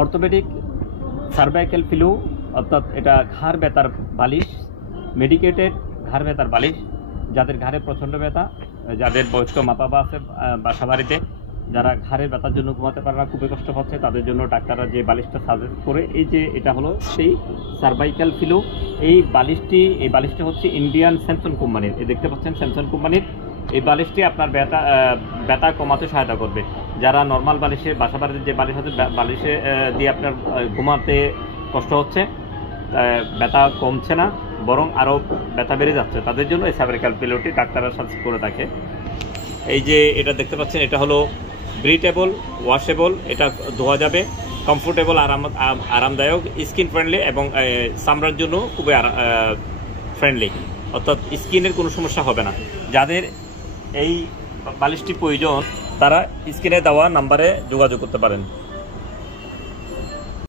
Orthopaedic cervical fellow, অর্থাৎ এটা ঘাড় ব্যথার বালিশ, মেডিকেটেড ঘাড় ব্যথার বালিশ, যাদের ঘাড়ে প্রচণ্ড ব্যথা, যাদের বয়স্ক মা বাবা আছে বাসা বাড়িতে, যারা ঘাড়ের ব্যথার জন্য ঘুমাতে পারে না, খুবই কষ্ট পাচ্ছে, তাদের জন্য ডাক্তাররা যে বালিশটা সাজেস্ট করে, এই যে এটা হলো সেই সার্ভাইকাল ফিলো। এই বালিশটা হচ্ছে ইন্ডিয়ান স্যামসং কোম্পানির, এই দেখতে পাচ্ছেন স্যামসং কোম্পানির। এই বালিশটি আপনার ব্যথা কমাতে সহায়তা করবে। যারা নর্মাল বালিশে বাসা বাড়িতে যে বালিশ আছে, বালিশে দিয়ে আপনার ঘুমাতে কষ্ট হচ্ছে, ব্যথা কমছে না, বরং আরও ব্যথা বেড়ে যাচ্ছে, তাদের জন্য এই সার্ভাইকাল ফিলোটি ডাক্তাররা সাজেস্ট করে থাকে। এই যে এটা দেখতে পাচ্ছেন, এটা হলো ব্রিথেবল, ওয়াশেবল, এটা ধোয়া যাবে, কমফোর্টেবল, আরামদায়ক, স্কিন ফ্রেন্ডলি এবং চামড়ার জন্য খুবই ফ্রেন্ডলি, অর্থাৎ স্কিনের কোনো সমস্যা হবে না। যাদের এই বালিশটি প্রয়োজন তারা স্ক্রিনে দেওয়া নাম্বারে যোগাযোগ করতে পারেন।